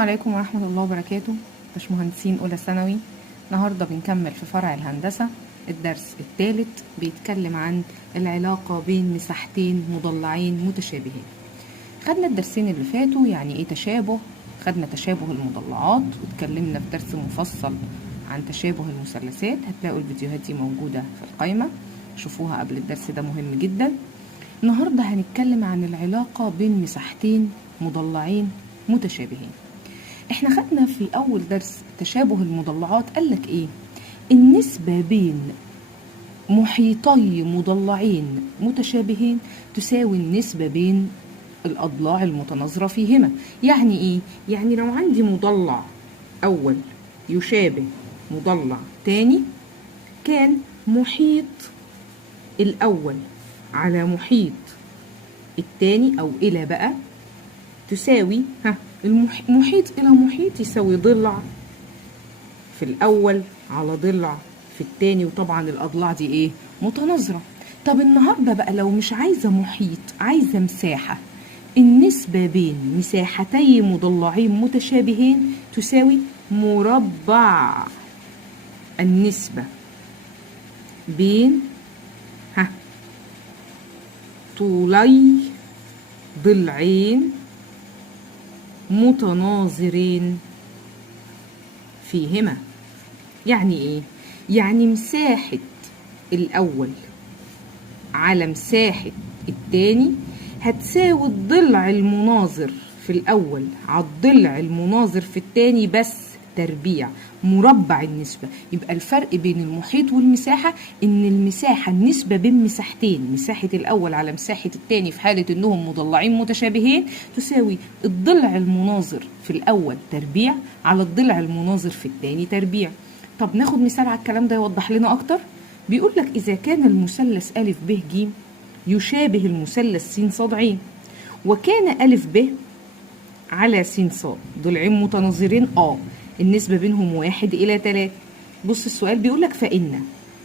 عليكم ورحمة الله وبركاته. باشمهندسين أولى ثانوي، النهاردة بنكمل في فرع الهندسة. الدرس الثالث بيتكلم عن العلاقة بين مساحتين مضلعين متشابهين. خدنا الدرسين اللي فاتوا يعني ايه تشابه، خدنا تشابه المضلعات واتكلمنا في درس مفصل عن تشابه المثلثات. هتلاقوا الفيديوهات دي موجودة في القائمة، شوفوها قبل الدرس ده مهم جدا. النهاردة هنتكلم عن العلاقة بين مساحتين مضلعين متشابهين. احنا خدنا في اول درس تشابه المضلعات، قالك ايه؟ النسبة بين محيطي مضلعين متشابهين تساوي النسبة بين الاضلاع المتناظرة فيهما. يعني ايه؟ يعني لو عندي مضلع اول يشابه مضلع تاني، كان محيط الاول على محيط التاني او الى بقى تساوي المحيط إلى محيط يساوي ضلع في الأول على ضلع في التاني، وطبعا الأضلاع دي إيه؟ متناظرة. طب النهاردة بقى لو مش عايزة محيط، عايزة مساحة، النسبة بين مساحتي مضلعين متشابهين تساوي مربع النسبة بين طولي ضلعين متناظرين فيهما. يعني ايه؟ يعني مساحة الأول على مساحة التاني هتساوي الضلع المناظر في الأول على الضلع المناظر في التاني بس تربيع مربع النسبة. يبقى الفرق بين المحيط والمساحة إن المساحة النسبة بين مساحتين، مساحة الأول على مساحة التاني في حالة إنهم مضلعين متشابهين تساوي الضلع المناظر في الأول تربيع على الضلع المناظر في التاني تربيع. طب ناخد مثال على الكلام ده يوضح لنا أكتر. بيقول لك إذا كان المثلث أ ب ج يشابه المثلث س ص ع، وكان أ ب على س ص ضلعين متناظرين النسبة بينهم 1:3. بص السؤال بيقول لك فإن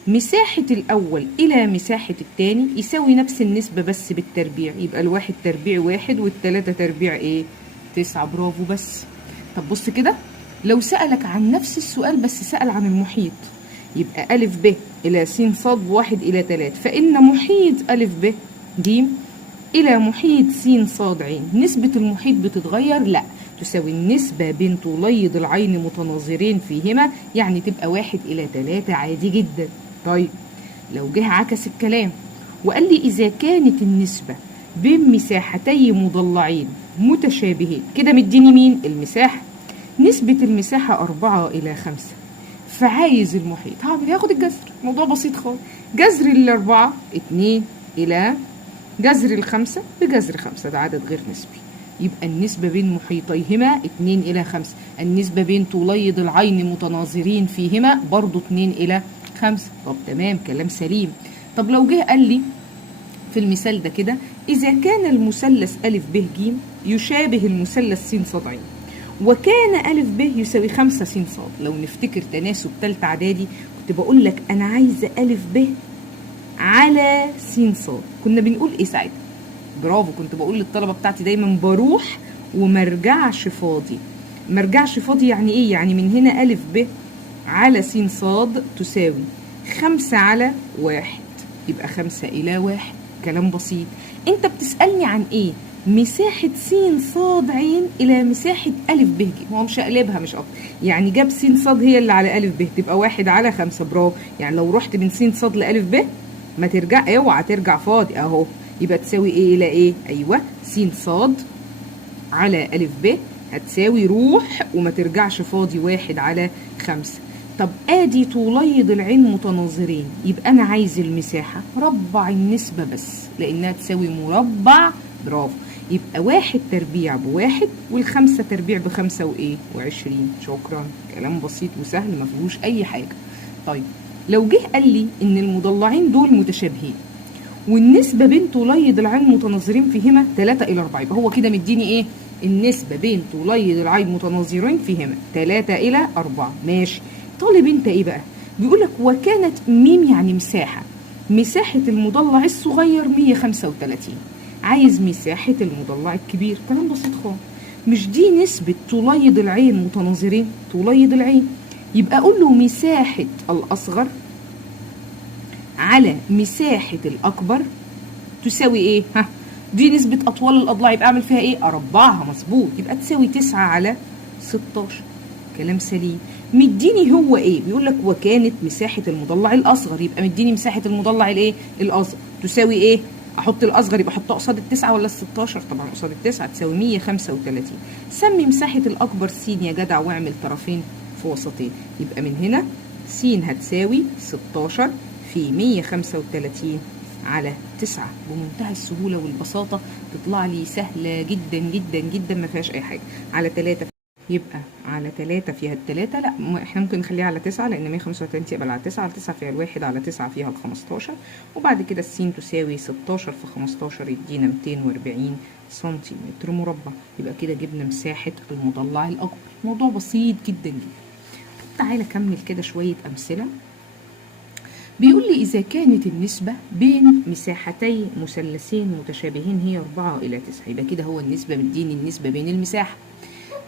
مساحة الأول إلى مساحة التاني يساوي نفس النسبة بس بالتربيع، يبقى الواحد تربيع 1 والتلاتة تربيع 9. برافو. بس طب بص كده، لو سألك عن نفس السؤال بس سأل عن المحيط، يبقى أ ب إلى س ص 1:3، فإن محيط أ ب ج إلى محيط س ص ع نسبة المحيط بتتغير؟ لا، تساوي النسبة بين طولي ضلعين متناظرين فيهما، يعني تبقى 1:3 عادي جدا. طيب لو جه عكس الكلام وقال لي إذا كانت النسبة بين مساحتي مضلعين متشابهين، كده مديني مين؟ المساحة. نسبة المساحة 4:5، فعايز المحيط. هاخد الجذر، موضوع بسيط خالص. جذر ال4 2 إلى جذر ال5 بجذر 5، ده عدد غير نسبي. يبقى النسبة بين محيطيهما 2:5. النسبة بين طولي ضلعين متناظرين فيهما برضو 2:5. طب تمام، كلام سليم. طب لو جه قال لي في المثال ده كده إذا كان المثلث أ ب ج يشابه المثلث س ص ع، وكان أ ب يساوي 5 س ص. لو نفتكر تناسب تالتة إعدادي كنت بقول لك أنا عايزة أ ب على س ص، كنا بنقول إيه ساعتها؟ برافو، كنت بقول للطلبة بتاعتي دايما بروح ومرجعش فاضي. مرجعش فاضي يعني ايه؟ يعني من هنا أ ب على س ص تساوي 5/1، يبقى 5/1. كلام بسيط. انت بتسألني عن ايه؟ مساحة س ص ع إلى مساحة أ ب ج، هو مش هقلبها مش أكتر، يعني جاب س ص هي اللي على أ ب، تبقى 1/5. برافو. يعني لو رحت من س ص لأ ب ما ترجع، اوعى ترجع فاضي اهو، يبقى تساوي ايه الى ايه؟ ايوه، س ص على أ ب هتساوي روح وما ترجعش فاضي 1/5. طب ادي طولي ضلعين متناظرين، يبقى انا عايز المساحة ربع النسبة بس لانها تساوي مربع. برافو. يبقى 1 تربيع ب1 وال5 تربيع ب5 و20. شكرا، كلام بسيط وسهل ما فيهوش اي حاجة. طيب لو جه قال لي ان المضلعين دول متشابهين والنسبة بين طولي ضلعين متناظرين فيهما 3/4، يبقى هو كده مديني ايه؟ النسبة بين طولي ضلعين متناظرين فيهما 3/4. ماشي. طالب انت ايه بقى؟ بيقولك وكانت ميم يعني مساحة المضلع الصغير 135، عايز مساحة المضلع الكبير. كلام بسيط خالص. مش دي نسبة طولي ضلعين متناظرين؟ طولي ضلعين، يبقى أقول له مساحة الأصغر على مساحة الأكبر تساوي إيه؟ ها، دي نسبة أطوال الأضلاع، يبقى أعمل فيها إيه؟ أربعها، مظبوط، يبقى تساوي 9 على 16. كلام سليم. مديني هو إيه؟ بيقول لك وكانت مساحة المضلع الأصغر، يبقى مديني مساحة المضلع الإيه؟ الأصغر تساوي إيه؟ أحط الأصغر يبقى أحطها قصاد التسعة ولا ال16؟ طبعا قصاد التسعة، تساوي 135. سمي مساحة الأكبر س يا جدع واعمل طرفين في وسطين، يبقى من هنا س هتساوي 16 في 135 على 9. بمنتهى السهولة والبساطة تطلع لي سهلة جدا جدا جدا، ما فيهاش أي حاجة. على 3 يبقى على 3 فيها التلاتة، لا احنا ممكن نخليها على 9 لأن 135 يبقى على 9، على 9 فيها الواحد، على 9 فيها ال15، وبعد كده السين تساوي 16 في 15 يدينا 240 سنتيمتر مربع. يبقى كده جبنا مساحة المضلع الأكبر. موضوع بسيط جدا جدا. تعالى كمل كده شوية أمثلة. بيقول لي إذا كانت النسبة بين مساحتي مثلثين متشابهين هي 4 إلى 9، يبقى كده هو النسبة مديني النسبة بين المساحة.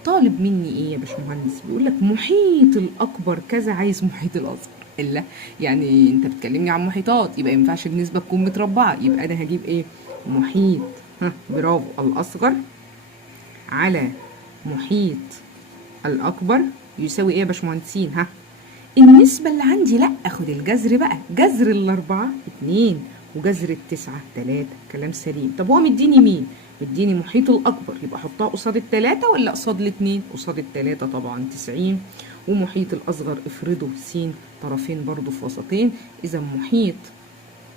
طالب مني إيه يا باشمهندس؟ بيقول لك محيط الأكبر كذا، عايز محيط الأصغر. إلا يعني أنت بتكلمني عن محيطات، يبقى ينفعش النسبة تكون متربعة، يبقى أنا هجيب إيه؟ محيط، برافو، الأصغر على محيط الأكبر يساوي إيه يا باشمهندسين؟ النسبة اللي عندي، لا اخد الجذر بقى، جذر الأربعة 2 وجذر التسعة 3. كلام سليم. طب هو مديني مين؟ مديني محيط الأكبر، يبقى أحطها قصاد التلاتة ولا قصاد الاتنين؟ قصاد التلاتة طبعا 90. ومحيط الأصغر افرضه س طرفين برضو في وسطين، إذا محيط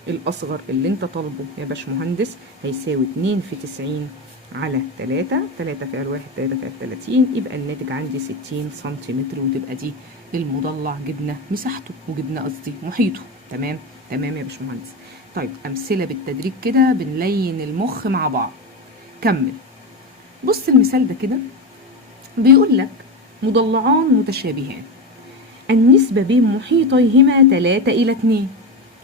الأصغر اللي أنت طالبه يا باشمهندس هيساوي 2 في 90 على 3. 3 فيها الواحد، 3 فيها 30، يبقى الناتج عندي 60 سنتيمتر، وتبقى دي المضلع جبنا مساحته وجبنا قصدي محيطه. تمام تمام يا باشمهندس. طيب أمثلة بالتدريج كده بنلين المخ مع بعض. كمل. بص المثال ده كده بيقول لك مضلعان متشابهان، النسبة بين محيطيهما 3 إلى 2.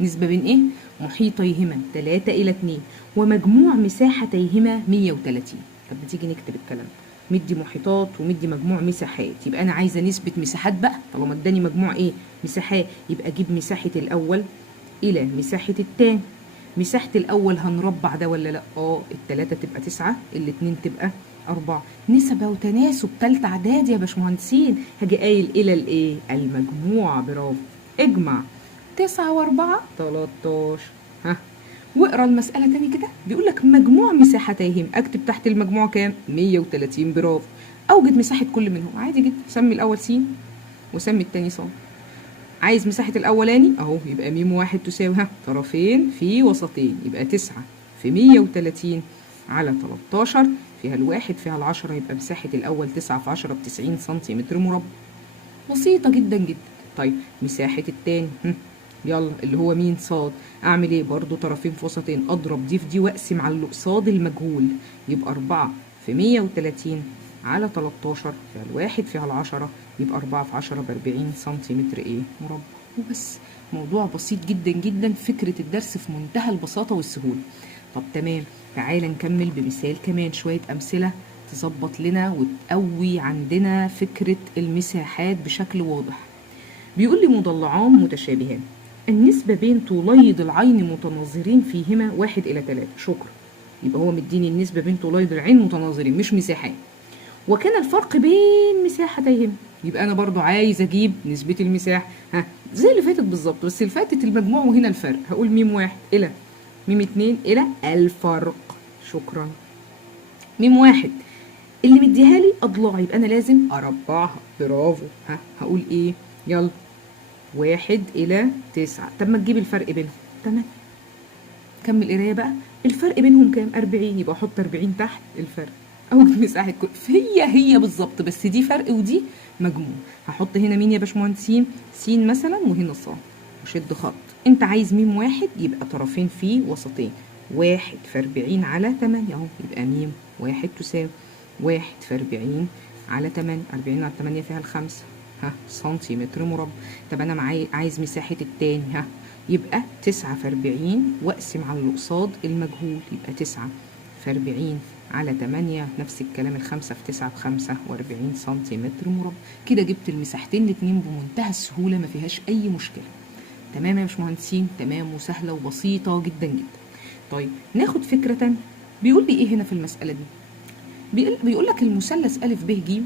نسبة بين إيه؟ محيطيهما 3 إلى 2، ومجموع مساحتيهما 130. طب ما تيجي نكتب الكلام. مدي محيطات ومدي مجموع مساحات، يبقى أنا عايزة نسبة مساحات بقى، طالما اداني مجموع إيه؟ مساحات، يبقى أجيب مساحة الأول إلى مساحة التاني. مساحة الأول هنربع ده ولا لأ؟ التلاتة تبقى 9، الاتنين تبقى 4. نسبة وتناسب تالتة إعدادي يا باشمهندسين. هاجي قايل إلى الإيه؟ المجموع. برافو. اجمع 9 و4 13. واقرا المسألة تاني كده. بيقول لك مجموع مساحتيهم، اكتب تحت المجموع كام؟ 130. برافو. اوجد مساحة كل منهم عادي جدا. سمي الأول س وسمي التاني ص. عايز مساحة الأولاني أهو، يبقى م واحد تساوي طرفين في وسطين، يبقى 9 في 130 على 13 فيها الواحد فيها العشرة، يبقى مساحة الأول 9 في 10 ب90 سنتيمتر مربع. بسيطة جدا جدا. طيب مساحة التاني يلا اللي هو مين؟ صاد. اعمل ايه؟ برضو طرفين في وسطين، اضرب دي في دي واقسم على اللي قصاد المجهول، يبقى 4 في 130 على 13 فيها الواحد فيها العشرة، يبقى 4 في 10 ب40 سنتيمتر ايه؟ مربع. وبس. موضوع بسيط جدا جدا، فكرة الدرس في منتهى البساطة والسهولة. طب تمام، تعالى نكمل بمثال كمان، شوية أمثلة تظبط لنا وتقوي عندنا فكرة المساحات بشكل واضح. بيقول لي مضلعان متشابهان، النسبة بين طولي ضلعين متناظرين فيهما 1 إلى 3. شكرا. يبقى هو مديني النسبة بين طولي ضلعين متناظرين مش مساحات، وكان الفرق بين مساحتيهم، يبقى أنا برضو عايز أجيب نسبة المساحة. زي اللي فاتت بالظبط، بس اللي فاتت المجموع وهنا الفرق. هقول م واحد إلى م 2 إلى الفرق. شكرا. م واحد اللي مديها لي أضلاع، يبقى أنا لازم أربعها. برافو. هقول إيه؟ يلا 1 إلى 9. طب ما تجيب الفرق بينهم. تمام. كمل قرايه بقى. الفرق بينهم كام؟ 40، يبقى احط 40 تحت الفرق. اوجد مساحه كل هي بالظبط، بس دي فرق ودي مجموع. هحط هنا مين يا باشمهندسين؟ س مثلا، وهنا ص، وشد خط. انت عايز م واحد يبقى طرفين فيه وسطين، 1 في 40 على 8 اهو، يبقى م واحد تساوي 1 في 40 على 8. 40 على 8 فيها الخمسة سنتيمتر مربع. طب انا عايز مساحة التاني يبقى 9 في 40 واقسم على اللي قصاد المجهول، يبقى 9 في 40 على 8 نفس الكلام، 5 في 9 ب45 سنتيمتر مربع. كده جبت المساحتين الاتنين بمنتهى السهولة، ما فيهاش أي مشكلة. تمام يا باشمهندسين؟ تمام وسهلة وبسيطة جدا جدا. طيب ناخد فكرة تانية. بيقول لي إيه هنا في المسألة دي؟ بيقول لك المثلث أ ب ج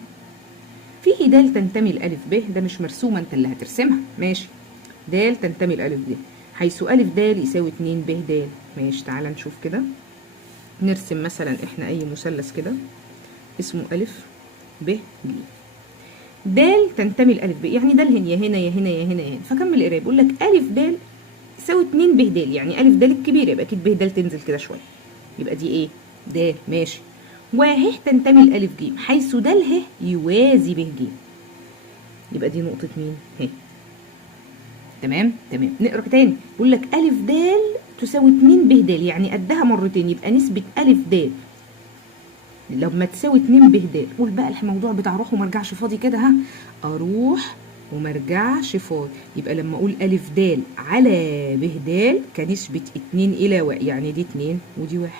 فيه د تنتمي لأ ب، ده مش مرسومة أنت اللي هترسمها، ماشي. د تنتمي لأ د، حيث أ د يساوي 2 ب د. ماشي، تعالى نشوف كده. نرسم مثلا احنا أي مثلث كده اسمه أ ب ج. د تنتمي لأ ب، يعني د يا هنا يا هنا يا هنا يا هنا. فكمل قرايه، بيقول لك أ د يساوي 2 ب د، يعني أ د الكبير يبقى أكيد ب د تنزل كده شوية، يبقى دي إيه؟ د. ماشي. وه تنتمي لأ ج، حيث د ه يوازي ب ج، يبقى دي نقطة مين؟ ه. تمام تمام. نقرا تاني، بيقول لك أ د تساوي 2 ب د، يعني قدها مرتين، يبقى نسبة أ د لما تساوي 2 ب د. قول بقى الموضوع بتاع روح وما ارجعش فاضي كده، ها، اروح وما ارجعش فاضي. يبقى لما اقول أ د على ب د كنسبة 2 إلى 1، يعني دي 2 ودي 1.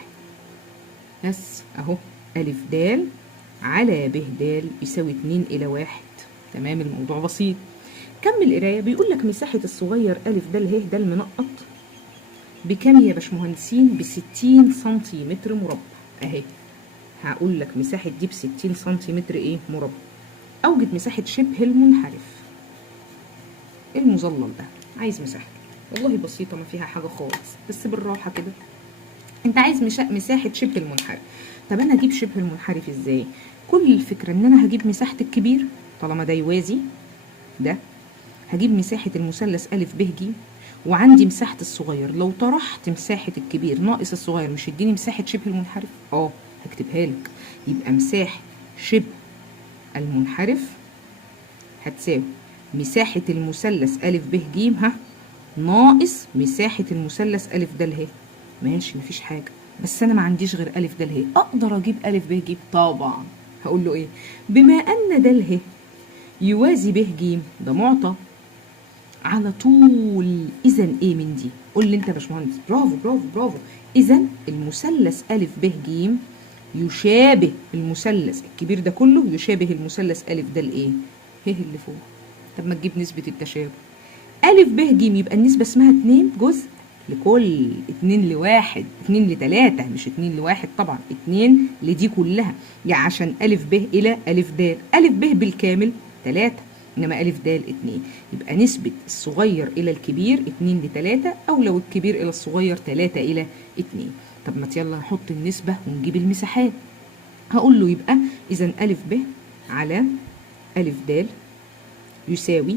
بس اهو أ د على ب د يساوي 2 إلى 1. تمام، الموضوع بسيط. كمل قرايه، بيقول لك مساحة الصغير أ د ه ده المنقط بكام يا باشمهندسين؟ ب 60 سنتيمتر مربع اهي. هقول لك مساحة دي ب 60 سنتيمتر ايه مربع. اوجد مساحة شبه المنحرف المظلل ده، عايز مساحة والله بسيطة ما فيها حاجة خالص، بس بالراحة كده. انت عايز مساحة شبه المنحرف. طب انا اجيب شبه المنحرف ازاي؟ كل الفكرة ان انا هجيب مساحة الكبير طالما ده يوازي ده، هجيب مساحة المثلث أ ب ج، وعندي مساحة الصغير. لو طرحت مساحة الكبير ناقص الصغير مش يديني مساحة شبه المنحرف؟ هكتبها لك. يبقى مساحة شبه المنحرف هتساوي مساحة المثلث أ ب ج ناقص مساحة المثلث أ د ه. ماشي مفيش حاجة، بس أنا ما عنديش غير أ د ه. أقدر أجيب أ ب ج طبعا. هقول له إيه؟ بما أن د ه يوازي ب ج، ده معطى على طول، إذا إيه من دي؟ قول لي أنت يا باشمهندس. برافو برافو برافو. إذا المثلث أ ب ج يشابه المثلث الكبير ده كله، يشابه المثلث أ د الإيه؟ ه اللي فوق. طب ما تجيب نسبة التشابه. أ ب ج يبقى النسبة اسمها 2 جزء لكل 2 ل1، 2 ل3، مش 2 ل1 طبعا، 2 لدي كلها. يعني عشان أ ب إلى أ د، أ ب بالكامل 3، إنما أ د 2. يبقى نسبة الصغير إلى الكبير 2 ل3، أو لو الكبير إلى الصغير 3 إلى 2. طب ما يلا نحط النسبة ونجيب المساحات. هقول له يبقى إذا أ ب على أ د يساوي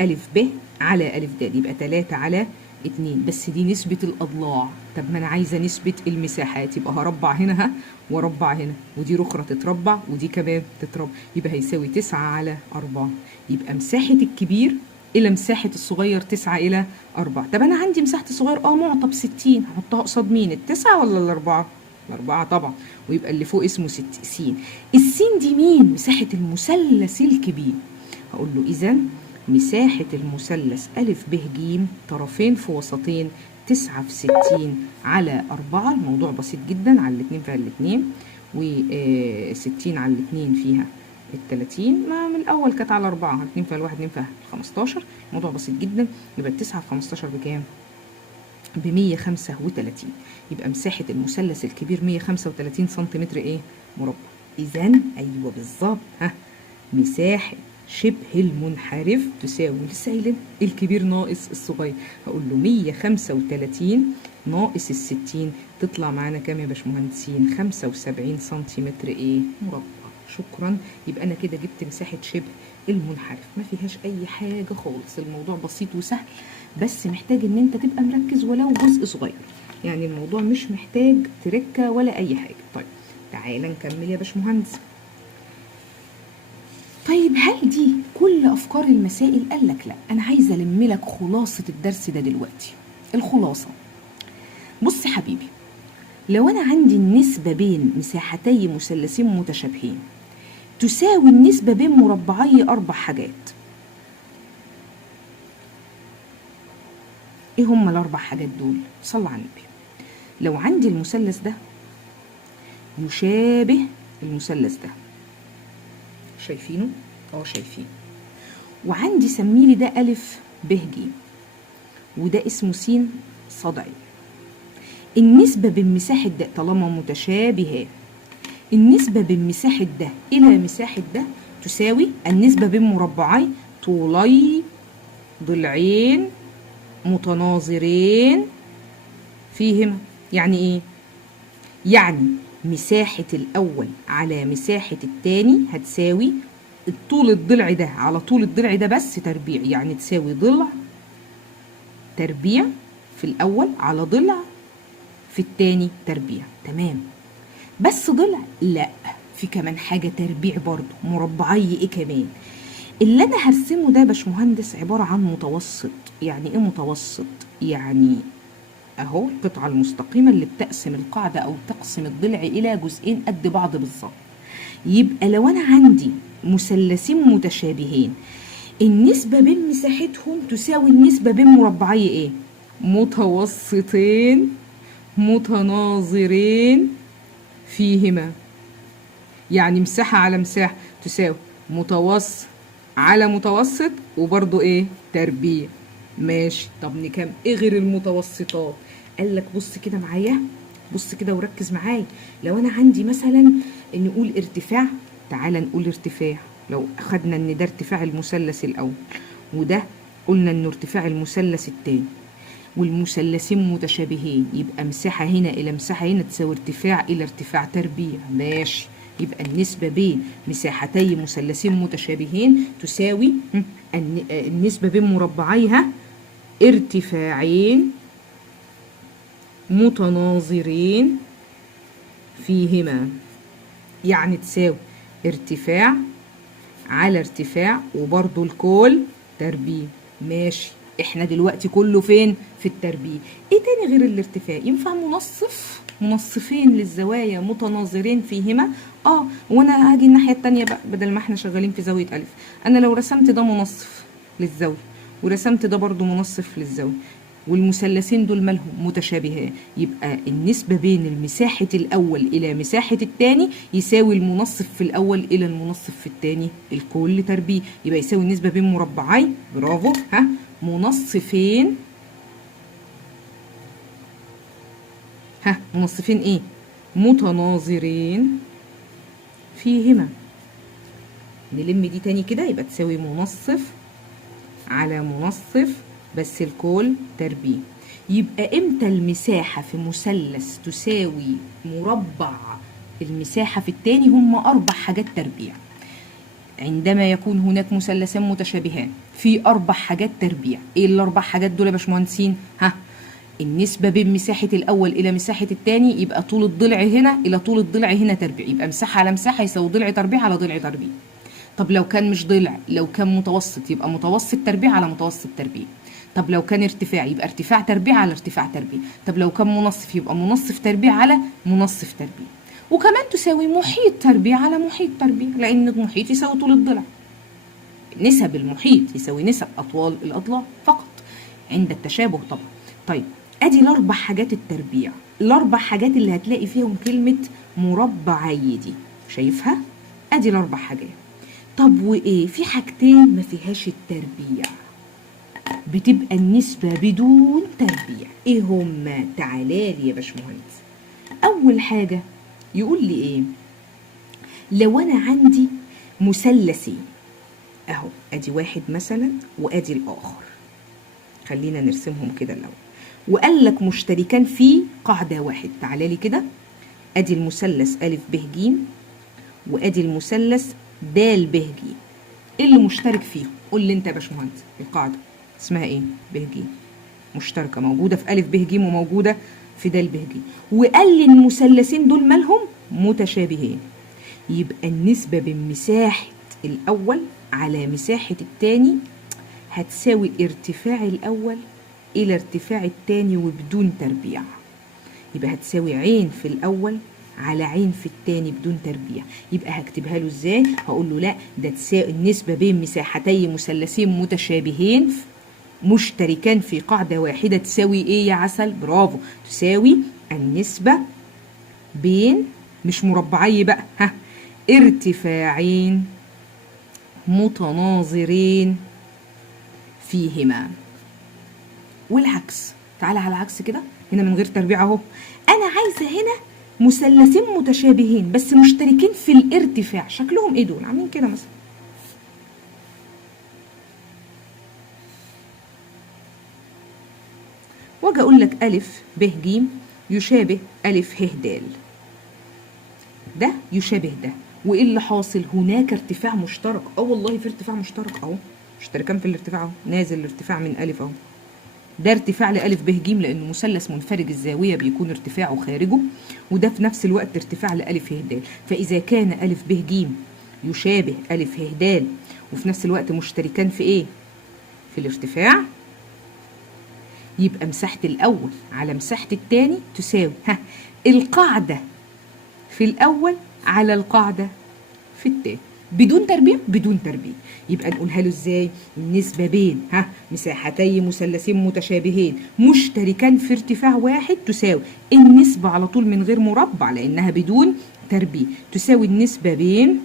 أ ب على أ د، يبقى 3 على 2. بس دي نسبة الأضلاع. طب ما أنا عايزة نسبة المساحات، يبقى هربع هنا وربع هنا، ودي رخرة تتربع ودي كمان تتربع، يبقى هيساوي 9 على 4. يبقى مساحة الكبير إلى مساحة الصغير 9 إلى 4. طب أنا عندي مساحة الصغير معطى ب60، هحطها قصاد مين؟ ال9 ولا ال4؟ ال4 طبعا. ويبقى اللي فوق اسمه س. السين دي مين؟ مساحة المثلث الكبير. هقول له إذا مساحة المثلث أ ب ج طرفين في وسطين 9 في 60 على 4. الموضوع بسيط جدا، على الاتنين فيها الاتنين، و60 على الاتنين فيها ال30. ما من الأول كانت على 4، 2 فيها الواحد 2 فيها 15. الموضوع بسيط جدا. يبقى 9 في 15 بكام؟ ب 135. يبقى مساحة المثلث الكبير 135 سنتيمتر ايه؟ مربع. إذا أيوه بالظبط، مساحة شبه المنحرف تساوي لسه الكبير ناقص الصغير. هقول له 135 ناقص ال60 تطلع معانا كام يا باشمهندسين؟ 75 سنتيمتر ايه؟ مربع. شكرا. يبقى انا كده جبت مساحة شبه المنحرف، ما فيهاش اي حاجة خالص. الموضوع بسيط وسهل، بس محتاج ان انت تبقى مركز ولو جزء صغير، يعني الموضوع مش محتاج تركة ولا اي حاجة. طيب تعالى نكمل يا باشمهندس. طيب هل دي كل افكار المسائل؟ قال لك لا، انا عايزه الم لك خلاصه الدرس ده دلوقتي. الخلاصه، بص حبيبي، لو انا عندي النسبه بين مساحتي مثلثين متشابهين تساوي النسبه بين مربعي 4 حاجات. ايه هم ال4 حاجات دول؟ صلوا على النبي. لو عندي المثلث ده يشابه المثلث ده. شايفينه؟ شايفين. وعندي سميلي ده ألف ب ج، وده اسمه س ص ع. النسبة بين مساحة ده طالما متشابهة، النسبة بين مساحة ده إلى مساحة ده تساوي النسبة بين مربعي طولي ضلعين متناظرين فيهما. يعني إيه؟ يعني مساحة الأول على مساحة التاني هتساوي طول الضلع ده على طول الضلع ده بس تربيع، يعني تساوي ضلع تربيع في الأول على ضلع في التاني تربيع. تمام. بس ضلع؟ لا، في كمان حاجة تربيع برضو. مربعي ايه كمان؟ اللي انا هرسمه ده باشمهندس عبارة عن متوسط. يعني ايه متوسط؟ يعني اهو القطعة المستقيمة اللي بتقسم القاعدة او تقسم الضلع الى جزئين قد بعض بالظبط. يبقى لو انا عندي مثلثين متشابهين، النسبة بين مساحتهم تساوي النسبة بين مربعي ايه؟ متوسطين متناظرين فيهما. يعني مساحة على مساحة تساوي متوسط على متوسط، وبرضو ايه؟ تربيع. ماشي. طب نكمل. ايه غير المتوسطات؟ قال لك بص كده معايا، بص كده وركز معايا. لو انا عندي مثلا نقول ارتفاع، تعال نقول ارتفاع. لو اخدنا ان ده ارتفاع المثلث الاول، وده قلنا انه ارتفاع المثلث التاني، والمثلثين متشابهين، يبقى مساحة هنا إلى مساحة هنا تساوي ارتفاع إلى ارتفاع تربيع. ماشي. يبقى النسبة بين مساحتي مثلثين متشابهين تساوي النسبة بين مربعيها ارتفاعين متناظرين فيهما. يعني تساوي ارتفاع على ارتفاع، وبرضو الكل تربيع. ماشي. احنا دلوقتي كله فين؟ في التربيع. ايه تاني غير الارتفاع؟ ينفع منصفين للزوايا متناظرين فيهما. وانا هاجي الناحيه التانيه بقى، بدل ما احنا شغالين في زاويه الف، انا لو رسمت ده منصف للزاويه ورسمت ده برضو منصف للزاويه، والمثلثين دول مالهم؟ متشابهان، يبقى النسبة بين المساحة الأول إلى مساحة التاني يساوي المنصف في الأول إلى المنصف في التاني الكل تربيع. يبقى يساوي النسبة بين مربعي، برافو، منصفين، منصفين إيه؟ متناظرين فيهما. نلم دي تاني كده، يبقى تساوي منصف على منصف بس الكل تربيع. يبقى امتى المساحة في مثلث تساوي مربع المساحة في التاني؟ هم 4 حاجات تربيع. عندما يكون هناك مثلثان متشابهان في 4 حاجات تربيع. ايه ال4 حاجات دول يا باشمهندسين؟ النسبة بين مساحة الأول إلى مساحة التاني، يبقى طول الضلع هنا إلى طول الضلع هنا تربيع، يبقى مساحة على مساحة يساوي ضلع تربيع على ضلع تربيع. طب لو كان مش ضلع، لو كان متوسط، يبقى متوسط تربيع على متوسط تربيع. طب لو كان ارتفاع، يبقى ارتفاع تربيع على ارتفاع تربيع. طب لو كان منصف، يبقى منصف تربيع على منصف تربيع. وكمان تساوي محيط تربيع على محيط تربيع، لأن المحيط يساوي طول الضلع. نسب المحيط يساوي نسب أطوال الأضلاع فقط عند التشابه طبعا. طيب ادي ال4 حاجات التربيع، ال4 حاجات اللي هتلاقي فيهم كلمة مربعي دي، شايفها؟ ادي ال4 حاجات. طب وايه؟ في حاجتين ما فيهاش التربيع، بتبقى النسبة بدون تربيع. ايه هما؟ تعالالي يا باشمهندس. اول حاجة يقول لي ايه؟ لو انا عندي مثلثين اهو، ادي واحد مثلا وادي الاخر، خلينا نرسمهم كده الاول، وقال لك مشتركان في قاعدة واحد. تعالالي كده، ادي المثلث أ ب ج وادي المثلث د ب ج. ايه اللي مشترك فيهم؟ قول لي انت يا باشمهندس. القاعده اسمها ايه؟ ب ج، مشتركه، موجوده في أ ب ج وموجوده في د ب ج. وقال لي المثلثين دول مالهم؟ متشابهين. يبقى النسبه بين مساحه الاول على مساحه الثاني هتساوي ارتفاع الاول الى ارتفاع الثاني وبدون تربيع. يبقى هتساوي عين في الاول على عين في التاني بدون تربيع. يبقى هكتبها له ازاي؟ هقول له لا، ده تساوي النسبة بين مساحتي مثلثين متشابهين مشتركان في قاعدة واحدة تساوي ايه يا عسل؟ برافو، تساوي النسبة بين مش مربعي بقى، ارتفاعين متناظرين فيهما. والعكس، تعالى على العكس كده، هنا من غير تربيع اهو، انا عايزه هنا مثلثين متشابهين بس مشتركين في الارتفاع، شكلهم ايه دول؟ عاملين كده مثلا، واجي اقول لك الف ب ج يشابه الف ه د، ده يشابه ده، وايه اللي حاصل؟ هناك ارتفاع مشترك. والله في ارتفاع مشترك اهو، مشتركان في الارتفاع اهو، نازل الارتفاع من الف اهو، ده ارتفاع لألف ب ج لأنه مثلث منفرج الزاوية بيكون ارتفاعه خارجه، وده في نفس الوقت ارتفاع لألف ه د. فإذا كان ألف ب ج يشابه ألف ه د وفي نفس الوقت مشتركان في إيه؟ في الارتفاع، يبقى مساحة الأول على مساحة التاني تساوي القاعدة في الأول على القاعدة في التاني، بدون تربيع، بدون تربيع. يبقى نقولها له ازاي؟ النسبة بين مساحتي مثلثين متشابهين مشتركان في ارتفاع واحد تساوي النسبة على طول من غير مربع لأنها بدون تربيع، تساوي النسبة بين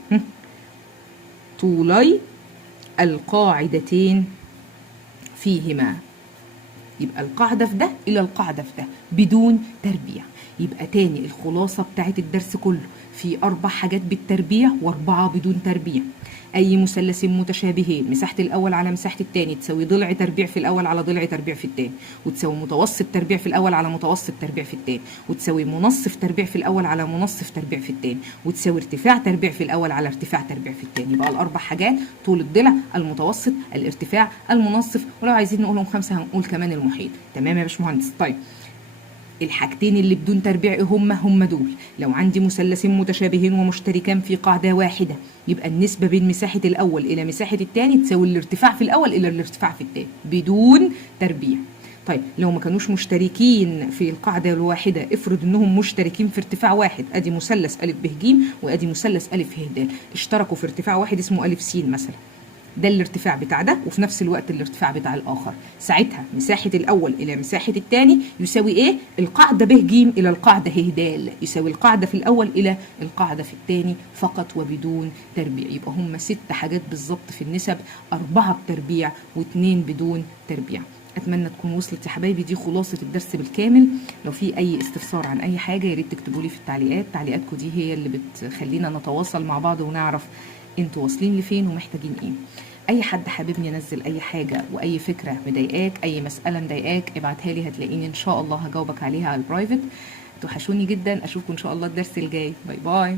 طولي القاعدتين فيهما. يبقى القاعدة في ده إلى القاعدة في ده بدون تربيع. يبقى تاني الخلاصة بتاعت الدرس كله في 4 حاجات بالتربيع و4 بدون تربيع. أي مثلثين متشابهين مساحة الأول على مساحة التاني تساوي ضلع تربيع في الأول على ضلع تربيع في التاني، وتساوي متوسط تربيع في الأول على متوسط تربيع في التاني، وتساوي منصف تربيع في الأول على منصف تربيع في التاني، وتساوي ارتفاع تربيع في الأول على ارتفاع تربيع في التاني. يبقى ال4 حاجات طول الضلع، المتوسط، الارتفاع، المنصف، ولو عايزين نقولهم 5 هنقول كمان المحيط. تمام يا باشمهندس؟ طيب الحاجتين اللي بدون تربيع هم دول. لو عندي مثلثين متشابهين ومشتركان في قاعدة واحدة يبقى النسبة بين مساحة الأول إلى مساحة الثاني تساوي الارتفاع في الأول إلى الارتفاع في الثاني بدون تربيع. طيب لو ما كانوش مشتركين في القاعدة الواحدة، افرض انهم مشتركين في ارتفاع واحد، ادي مثلث أ ب ج وادي مثلث أ ه د، اشتركوا في ارتفاع واحد اسمه أ س مثلا، ده الارتفاع بتاع ده وفي نفس الوقت الارتفاع بتاع الآخر، ساعتها مساحة الأول إلى مساحة الثاني يساوي إيه؟ القاعدة ب ج إلى القاعدة ه د، يساوي القاعدة في الأول إلى القاعدة في الثاني فقط وبدون تربيع. يبقى هم 6 حاجات بالظبط في النسب، 4 بتربيع و2 بدون تربيع. اتمنى تكون وصلت يا حبايبي، دي خلاصه الدرس بالكامل. لو في اي استفسار عن اي حاجه يا ريت تكتبوا لي في التعليقات، تعليقاتكم دي هي اللي بتخلينا نتواصل مع بعض ونعرف انتوا واصلين لفين ومحتاجين ايه. اي حد حاببني انزل اي حاجه واي فكره مضايقاك، اي مساله مضايقاك، ابعتها لي، هتلاقيني ان شاء الله هجاوبك عليها على البرايفت. توحشوني جدا، اشوفكم ان شاء الله الدرس الجاي. باي باي.